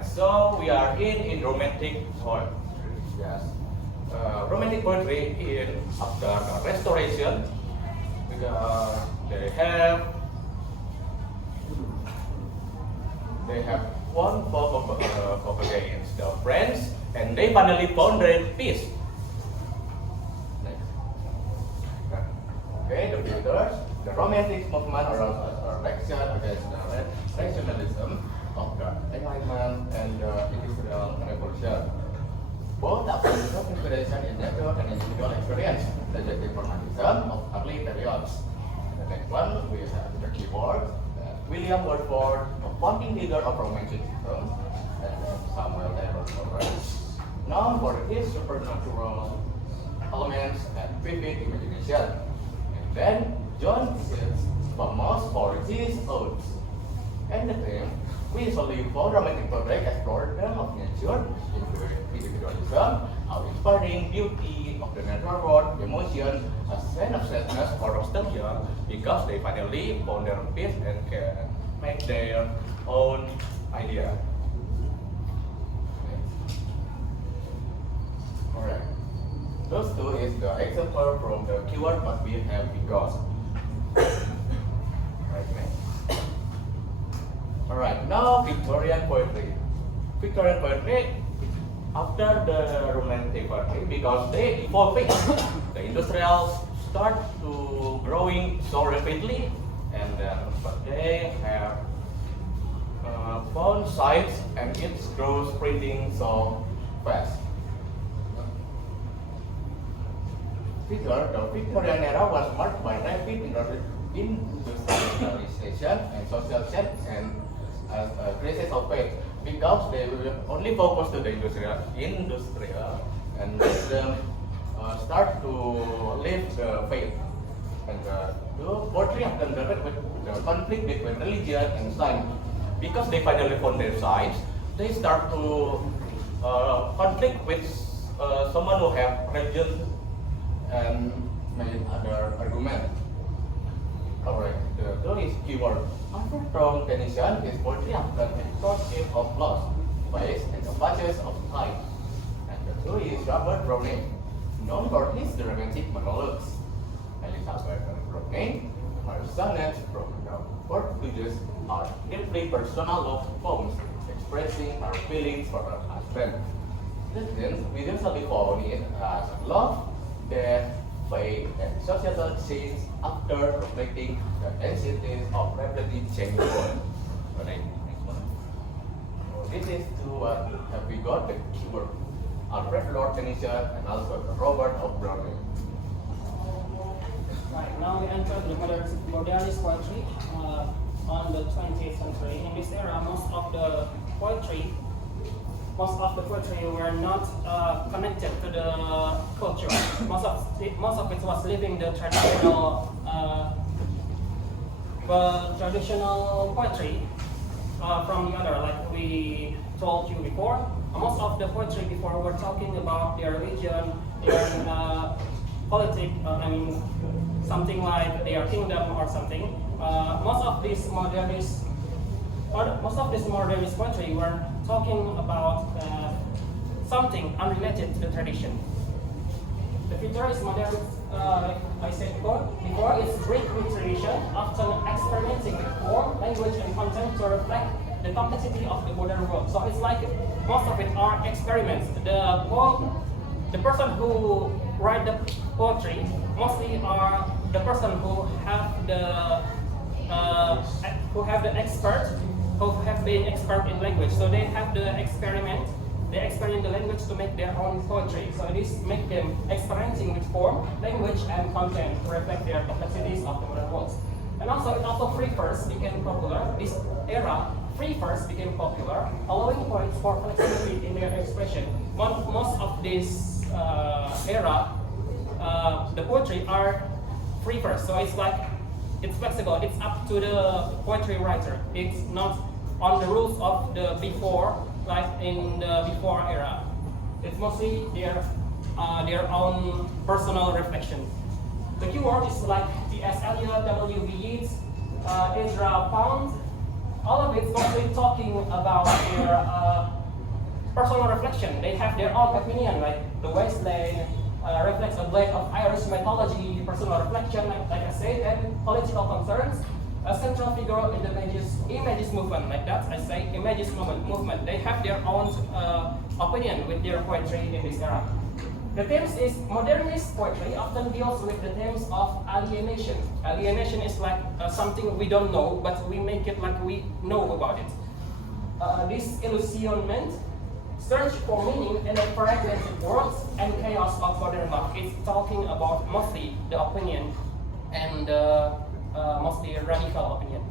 Alright, so we are in romantic poetry. Yes. Romantic poetry in after the restoration because they have one fought against the French and they finally found their peace. Next. Okay, the builders, the romantic movement around action against the rationalism of the Enlightenment and the Industrial Revolution. Both are forms of inspiration in nature and individual experience, such as the informatism of early periods. The next one, we have the keyboard. William Wordsworth, a founding leader of Romanticism, and Samuel Taylor Coleridge, known for his supernatural elements and vivid imagination. And then John Keats, famous for his odes. And the theme, we usually found romantic poetry explored the of nature, individualism, how inspiring beauty of the natural world, emotion, a sense of sadness or nostalgia, because they finally found their peace and can make their own idea. Alright. Those two is the example from the keyword what we have because. Alright, now Victorian poetry. Victorian poetry after the romantic poetry because they evolving. The industrials start to growing so rapidly and but they have found science and it grows printing so fast. The Victorian era was marked by rapid industrialization and social change and a crisis of faith because they will only focus to the industrial and let them start to live the faith. And the poetry often dealt with the conflict between religion and science because they finally found their science. They start to conflict with someone who have religion and many other arguments. Alright, the third is keyword. After strong tension, his poetry often expressive of loss, faith, and the patches of time. And the third is Robert Browning, known for his romantic monologues. Elizabeth Browning, her sonnets from the Portuguese are deeply personal love poems expressing her feelings for her husband. Then we usually call it as love, death, fate, and societal change after reflecting the anxieties of rapidly changing world. This is to what have we got the keyword Alfred Lord Tennyson and also Robert of Browning. Right, now we enter the modernist poetry on the 20th century. In this era, most of the poetry were not connected to the culture. Most of it was living the traditional poetry from the other, like we told you before. Most of the poetry before were talking about their religion, their politics. Something like their kingdom or something. Most of this modernist poetry were talking about something unrelated to the tradition. The futurist modern, I said before, is rich with tradition, often experimenting with form, language, and content to reflect the complexity of the modern world. So it's like most of it are experiments. The person who write the poetry mostly are the person who have the expert, who have been expert in language. So they have the experiment the language to make their own poetry. So this make them experimenting with form, language, and content to reflect their complexities of the modern world. And also it also free verse became popular. This era, free verse became popular, allowing poets for flexibility in their expression. Most of this era, the poetry are free verse. So it's like it's flexible. It's up to the poetry writer. It's not on the rules of the before, like in the before era. It's mostly their own personal reflection. The keyword is like T.S. Eliot, W.B. Yeats, Ezra Pound, all of it's mostly talking about their personal reflection. They have their own opinion, like the wasteland reflects a blend of Irish mythology, personal reflection, like I said, and political concerns. A central figure in the images movement, like that, I say, images movement. They have their own opinion with their poetry in this era. The themes is modernist poetry often deals with the themes of alienation. Alienation is like something we don't know, but we make it like we know about it. Disillusionment, search for meaning in the fragmented worlds and chaos of modern life. It's talking about mostly the opinion and mostly radical opinion.